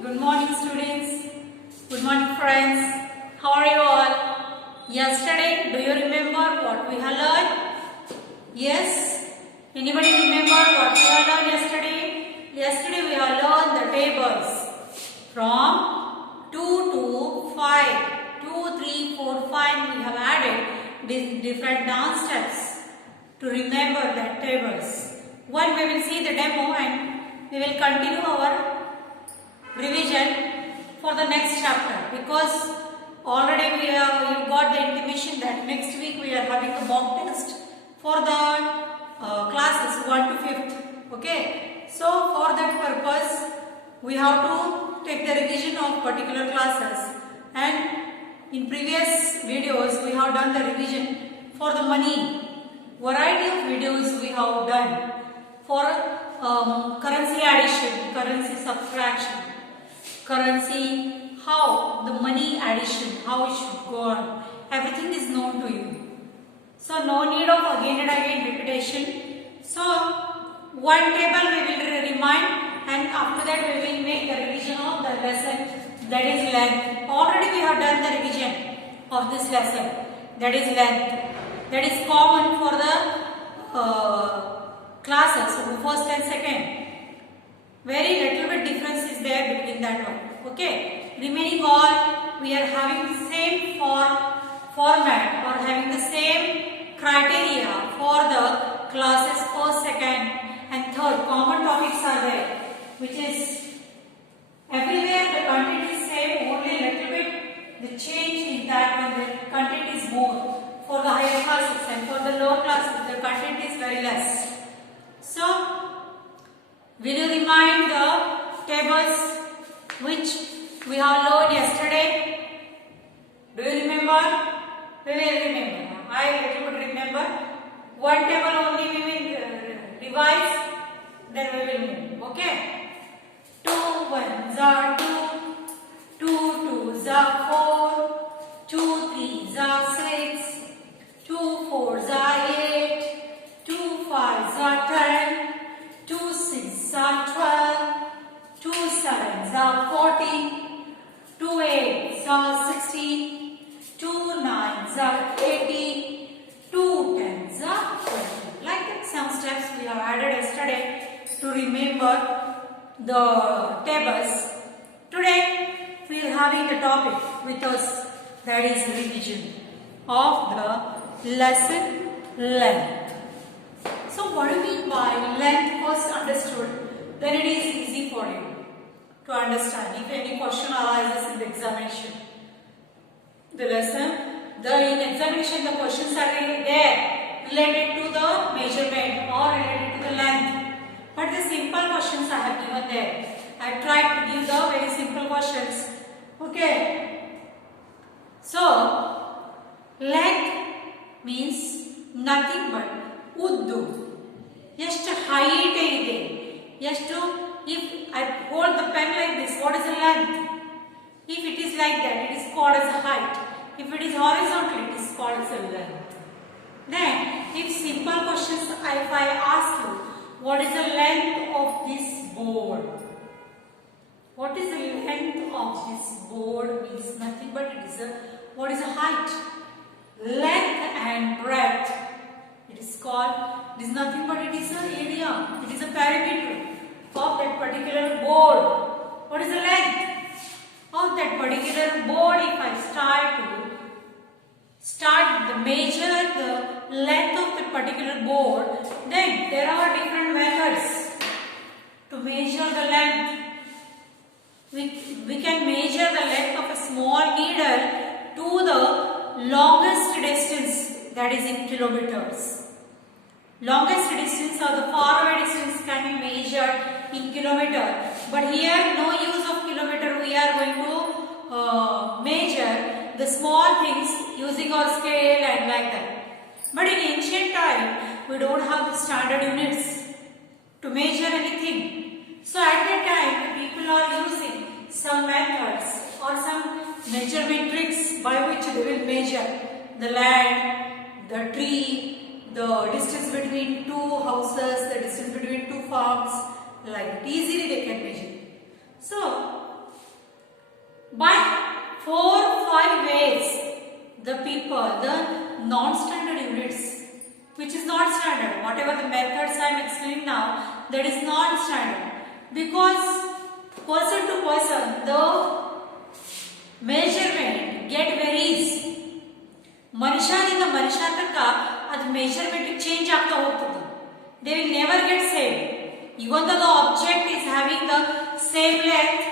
Good morning, students. Good morning, friends. How are you all? Yesterday, do you remember what we have learned? Yes. Anybody remember what we have learned yesterday? Yesterday, we have learned the tables from 2 to 5. 2, 3, 4, 5. We have added these different dance steps to remember that tables. One, we will see the demo and we will continue our revision for the next chapter, because already you got the intimation that next week we are having a mock test for the classes 1 to 5th. Okay, so for that purpose we have to take the revision of particular classes, and in previous videos we have done the revision for the money. Variety of videos we have done for currency addition, currency subtraction, currency, how the money addition, how it should go on. Everything is known to you. So no need of again and again repetition. So one table we will remind, and after that we will make the revision of the lesson, that is length. Already we have done the revision of this lesson, that is length. That is common for the classes, so first and second. Very little bit difference is there between that one. Okay. Remaining all, we are having the same format or having the same criteria for the classes first, second and third. Common topics are there, which is everywhere the content is same, only little bit the change in that one, the content is more for the higher classes, and for the lower classes the content is very less. So will you remind the tables which we have learned yesterday? Do you remember? We will remember. I little bit remember. One table only we will revise, then we will move. Okay? 2 1s are 2, 2 2s are 4, 2 3s are 6, 2 4s are 8, 2 5s are 10, 2 6s are 12, 2 7s are 14, 2 8s are 16, 2 9s are 18, 2 10s are 20. Like that, some steps we have added yesterday to remember the tables. Today we are having the topic with us, that is revision of the lesson length. So what do you mean by length? First understood, then it is easy for you to understand if any question arises in the examination. The lesson, in examination the questions are really there related to the measurement or related to the length. But the simple questions I have given there. I tried to give the very simple questions. Okay. So length means nothing but uddu. Just height ಇದೆ. Just if I hold the pen like this, what is the length? If it is like that, it is called as a height. If it is horizontal, it is called as a length. Then, if simple questions, if I ask you, what is the length of this board? What is the length of this board means nothing but it is what is the height? Length and breadth. It is called, it is nothing but it is an area, it is a perimeter of that particular board. What is the length of that particular board? If I start to measure the length of that particular board, then there are different methods to measure the length. We can measure the length of a small needle to the longest distance, that is in kilometers. Longest distance or the faraway distance can be measured in kilometer. But here no use of kilometer, we are going to measure the small things using our scale and like that. But in ancient time, we don't have the standard units to measure anything. So at that time, the people are using some methods or some measurement tricks by which they will measure the land, the tree, the distance between two houses, the distance between two farms, like easily they can measure. So 4-5 ways the people, the non-standard units, which is not standard. Whatever the methods I am explaining now, that is non-standard. Because person to person, the measurement get varies. ಮನುಷ್ಯನಿಂದ ಮನುಷ್ಯ ತನಕ ಅದು measurement change ಆಗ್ತಾ ಹೋಗ್ತದೆ. They will never get same. Even though the object is having the same length,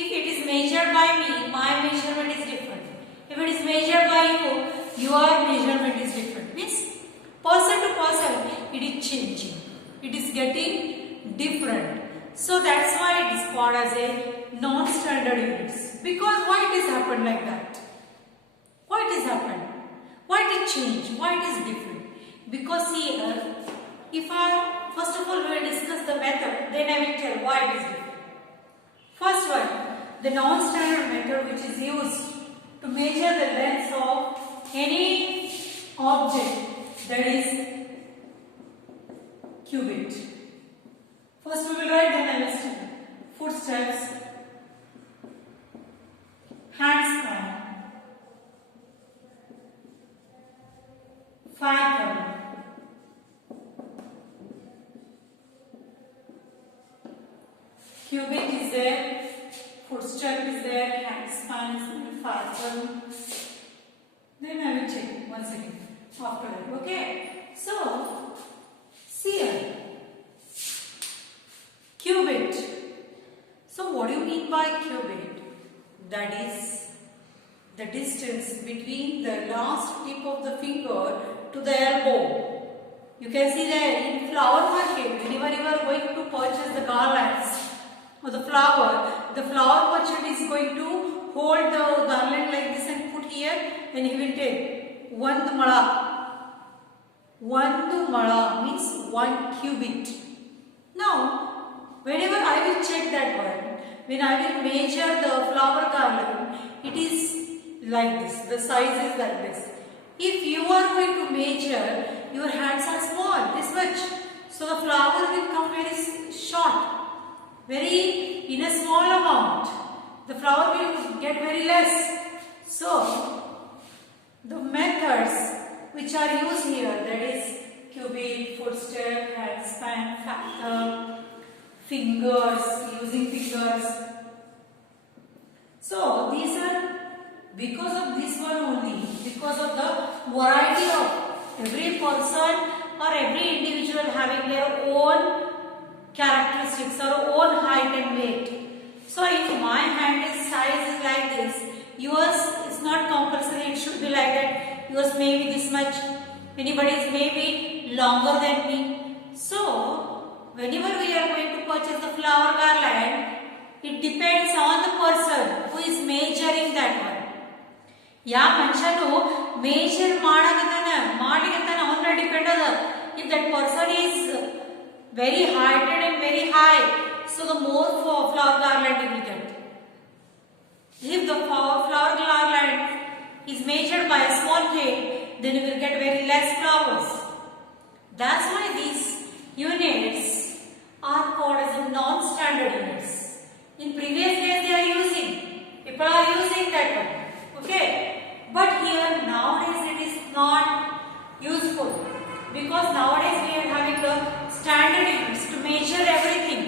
if it is measured by me, my measurement is different. If it is measured by you, your measurement is different. Means person to person, it is changing. It is getting different. So that's why it is called as a non-standard units. Because why it has happened like that? Why it has happened? Why it change? Why it is different? Because here, if I first of all we will discuss the method, then I will tell why it is different. First one, the non-standard method which is used to measure the length of any object, that is cubit. First we will write the list. Footsteps, handspan, fathom, cubit is there, footstep is there, handspan is there, fathom. Then I will check once again after that. Okay. So see here. Cubit. So what do you mean by cubit? That is the distance between the last tip of the finger to the elbow. You can see that in flower market, whenever you are going to purchase the garlands or the flower merchant is going to hold the garland like this and put here, and he will take one mala. One mala means 1 cubit. Now, whenever I will check that one, when I will measure the flower garland, it is like this. The size is like this. If you are going to measure, your hands are small, this much. So the flower will come very short, very in a small amount. The flower will get very less. So the methods which are used here, that is cubit, footstep, handspan, fathom, fingers, using fingers. So these are because of this one only, because of the variety of every person or every individual having their own characteristics or own height and weight. So if my hand is size is like this, yours is not compulsory, it should be like that. Yours may be this much, anybody's may be longer than me. So whenever we are going to purchase the flower garland, it depends on the person who is measuring that one. या मनुष्यनु measure ಮಾಡಲಿಕತ್ತಾನ ಅವನ depend ಅದ. If that person is very heighted and very high, so the more flower garland you will get. If the flower garland is measured by a small kid, then you will get very less flowers. That's why these units are called as non-standard units. In previous days they are using, people are using that one. Okay, but here nowadays it is not useful, because nowadays we are having the standard units to measure everything,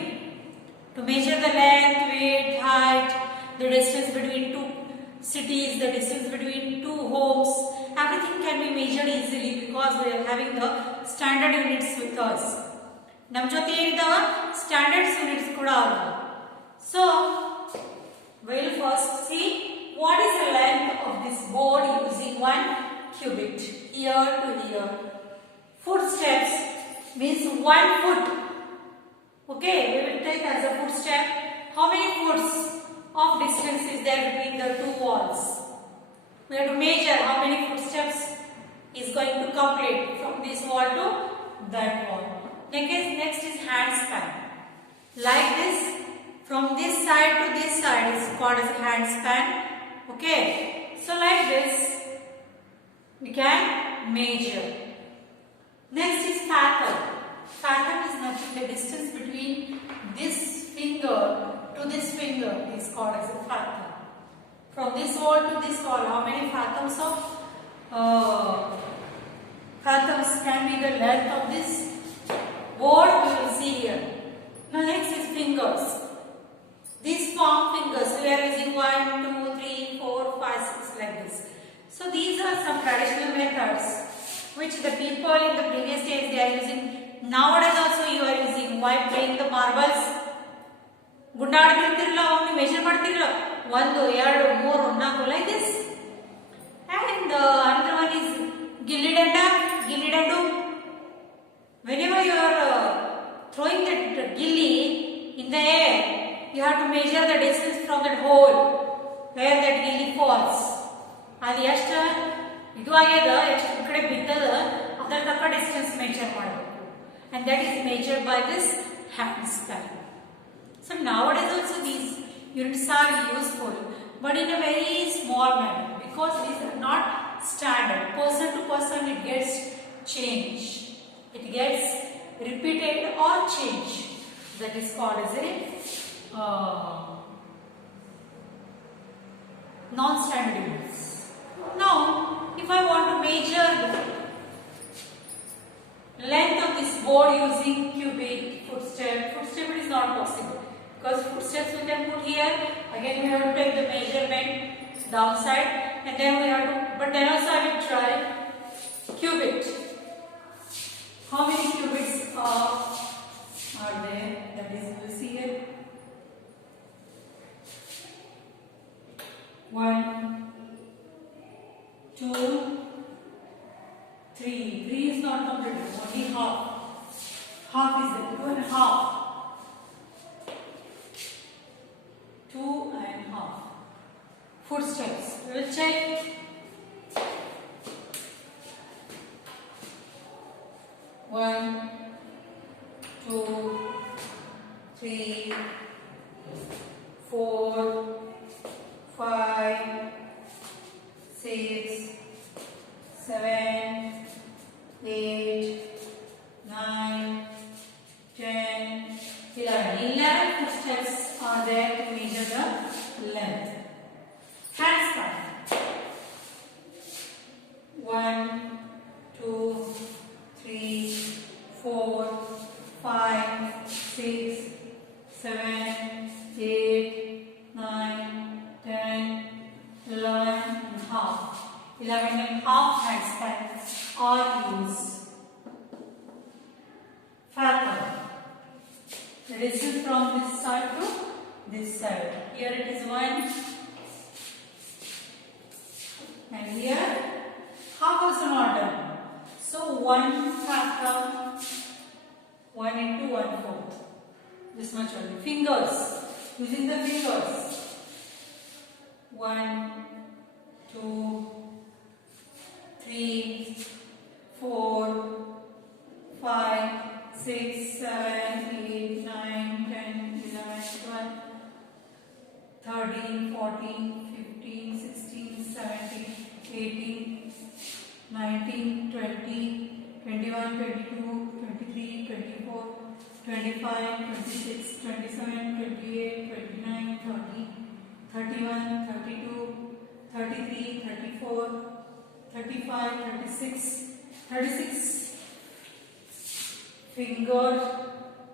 to measure the length, weight, height, the distance between two cities, the distance between two homes. Everything can be measured easily because we are having the standard units with us. ನಮ್ಮ ಜೊತೆ ಇದ್ದಾವ standards units ಕೂಡ ಅವ. So we'll first see what is the length of this board using 1 cubit, here to here. Footsteps means 1 foot. Okay, we will take as a footstep. How many foots of distance is there between the two walls? We have to measure how many footsteps is going to complete from this wall to that wall. Next is handspan. Like this, from this side to this side is called as handspan. Okay, so like this we can measure. Next is fathom. Fathom is nothing, the distance between this finger to this finger is called as a fathom. From this wall to this wall, how many fathoms of fathoms can be the length of this board? We will see here. Now next is fingers. These form fingers. We are using 1, 2, 3, 4, 5, 6 like this. So these are some traditional methods which the people in the previous days they are using. Nowadays also you are using while playing the marbles. ಗುಂಡಾಡ್ತಿರ್ತಿರಲ್ಲ ಒಮ್ಮೆ measure ಮಾಡ್ತಿರಲ್ಲ 1 2 3 4 like this. And another one is gilli dandu. Whenever you are throwing that gilli in the air, you have to measure the distance from that hole where that gilli falls. ಅದು ಎಷ್ಟು ಇದು ಆಗ್ಯದ ಎಷ್ಟು ಈ ಕಡೆ ಬಿದ್ದದ ಅದರ ತಕ್ಕ ಡಿಸ್ಟೆನ್ಸ್ ಮೆಜರ್ ಮಾಡಬೇಕು. And that is measured by this hand span. So nowadays also these units are useful, but in a very small manner because these are not standard. Person to person it gets changed. It gets repeated or changed. That is called as a non-standard units. Now, if I want to measure the length of this board using cubic, footstep it is not possible. Because footsteps we can put here, again we have to take the measurement downside and then we have to, but then also I will try cubit. How many cubits are there? That is, we will see here. 1, 2, 3. 3 is not completed, only half. Half is there, 2 and half. 2 and half. Footsteps. We will check. 1, 2, 3, 4, 5, 6, 7, 8, 9, 10, 11. 11 footsteps are there to measure the length. Hand span. 1, 2, 3, 4, 5, 6, 7, 8, 9, 10, 11 and half. 11 and half hand spans are used. Fathom. The distance from this side to this side. Here it is 1 and here half also not done. So 1 fathom, 1 into 1/4. This much only. Fingers. Using the fingers. 1, 2, 3, 4, 5, 6, 7, 8, 9, 10, 11, 12, 13, 14, 15, 16, 17, 18, 19, 20, 21, 22, 23, 24, 25, 26, 27, 28, 29, 30, 31, 32, 33, 34, 35, 36, 36 finger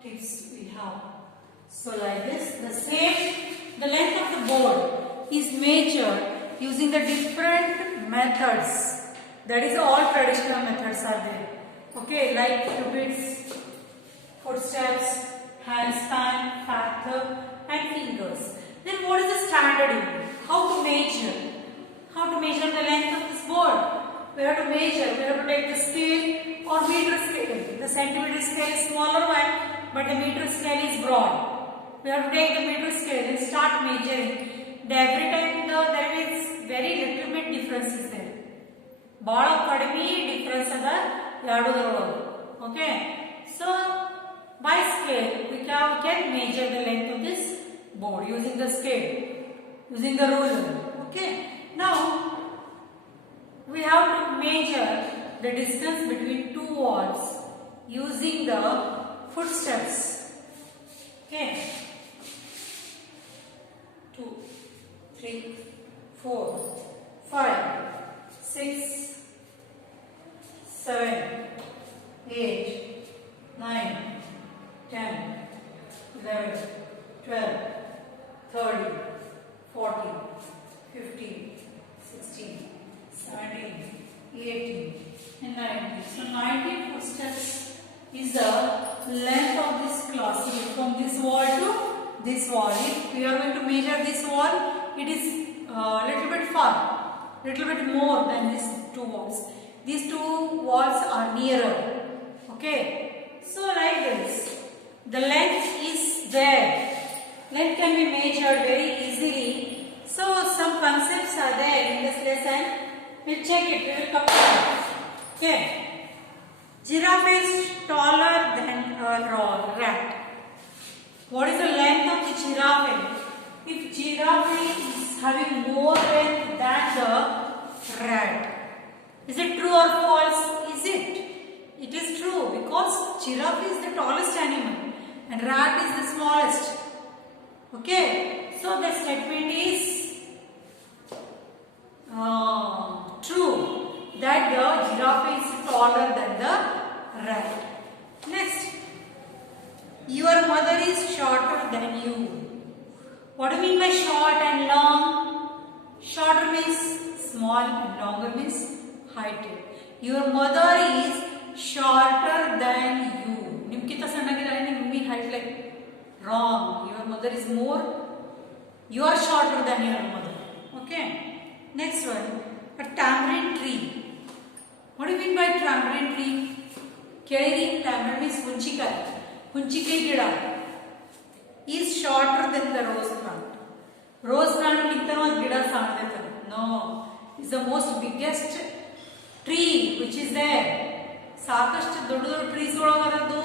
tips we have. So like this, the length of the board is measured using the different methods. That is all traditional methods are there. Okay, like cubits, footsteps, hand span, fathom and fingers. Then what is the standard unit? How to measure? How to measure the length of this board? We have to measure, we have to take the scale or meter scale. The centimeter scale is smaller one, but the meter scale is broad. We have to take the meter scale and start measuring. Every time there is very little bit difference is there. Bala kadmi difference ada yadudarologu. Okay. So by scale we can measure the length of this board using the scale, using the ruler. Okay. Now we have to measure the distance between two walls using the footsteps. Okay. 2, 3, 4, 5, 6, 7, 8, 9, 10, 11, 12, 13, 14, 15, 16, 17, 18, and 19. So 19 footsteps is the length of this class from this wall to this wall. If we are going to measure this wall, it is a little bit far, little bit more than these two walls. These two walls are nearer. Okay, so like this, the length is there. Length can be measured very easily. So some concepts are there in this lesson. We'll check it. We will compare. Okay. Giraffe is taller than a rat. What is the length of the giraffe? If giraffe is having more length than the rat, is it true or false? Is it? It is true because giraffe is the tallest animal and rat is the smallest. Okay. So the statement is true that the giraffe is taller than the rat. Next, your mother is shorter than you. What do you mean by short and long? Shorter means small and longer means height. Your mother is shorter than you. Nimkita sannagidare nimmi height like wrong. Your mother is more. You are shorter than your mother. Okay. Next one, a tamarind tree. What do you mean by tamarind tree? Kelly, tamarind means hunchikai. Hunchikai gida is shorter than the rose plant. Rose plant kittano gida saanadeta. No, it's the most biggest tree which is there. Sakashtu dodu trees olagaradu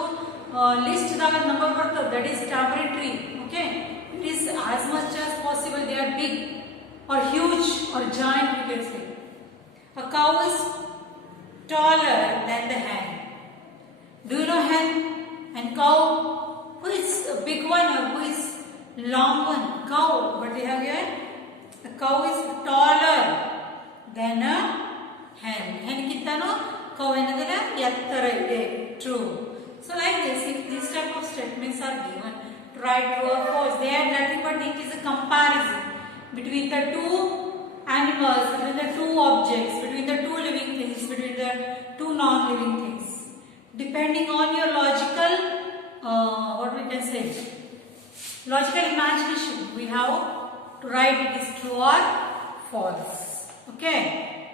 list daga number bartadu. That is tamarind tree. Okay, it is as much as possible. They are big or huge or giant, you can say. A cow is taller than the hen. Do you know hen and cow? Who is a big one or who is long one? Cow. What we have here? The cow is taller than a hen. Hen kittano cow enadala yattara ide. True. So like this, if these type of statements are given, right, true or false, they are nothing but it is a comparison between the two animals, between the two objects, between the two living things, between the two non-living things. Depending on your logical, what we can say, logical imagination, we have to write it is true or false. Okay.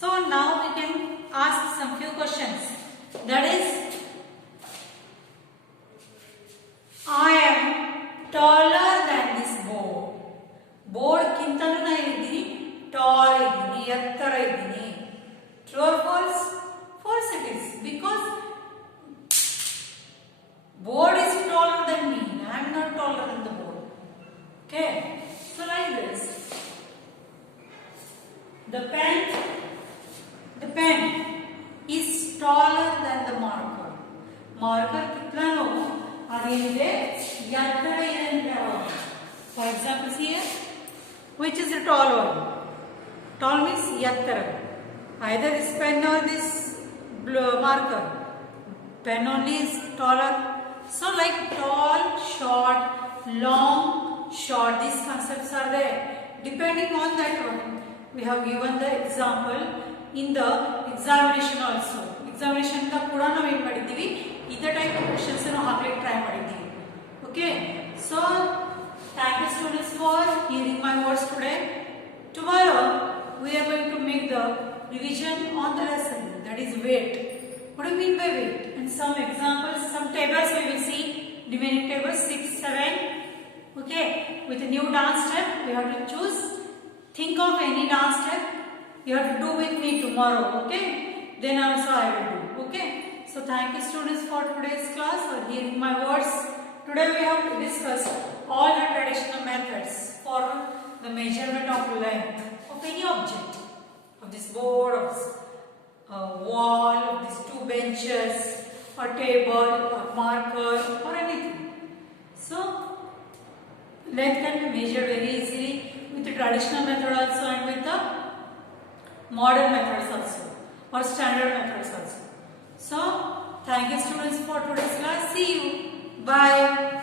So now we can ask some few questions. That is, I am taller than this board. Board kintanu na idini, tall idini, yattara idini. True or false? False it is, because board is taller than me. I am not taller than the board. Okay. So like this. The pen is taller than the marker. Marker kitlano adinde yattara ide. For example, here, which is the tall one? Tall means yattara. Either this pen or this marker. Pen only is taller. So like tall, short, long, short, these concepts are there. Depending on that one, we have given the example in the examination also. Examination da kuda ನಾವು ಏನು ಮಾಡಿದ್ದೀವಿ ಇದೇ type of questions ನಾವು ಹಾಕಲಿಕ್ಕೆ try ಮಾಡಿದ್ದೀವಿ. Okay. So thank you students for hearing my words today. Tomorrow we are going to make the revision on the lesson, that is weight. What do you mean by weight? And some examples, some tables we will see. Remaining tables 6, 7. Okay. With a new dance step, we have to choose. Think of any dance step. You have to do with me tomorrow. Okay. Then also I will do. Okay. So thank you students for today's class, for hearing my words. Today we have to discuss all the traditional methods for the measurement of length of any object, of this board, of this wall, of these two benches, or table, or marker, or anything. So length can be measured very easily with the traditional method also and with the modern methods also or standard methods also. So thank you students for today's class. See you. Bye.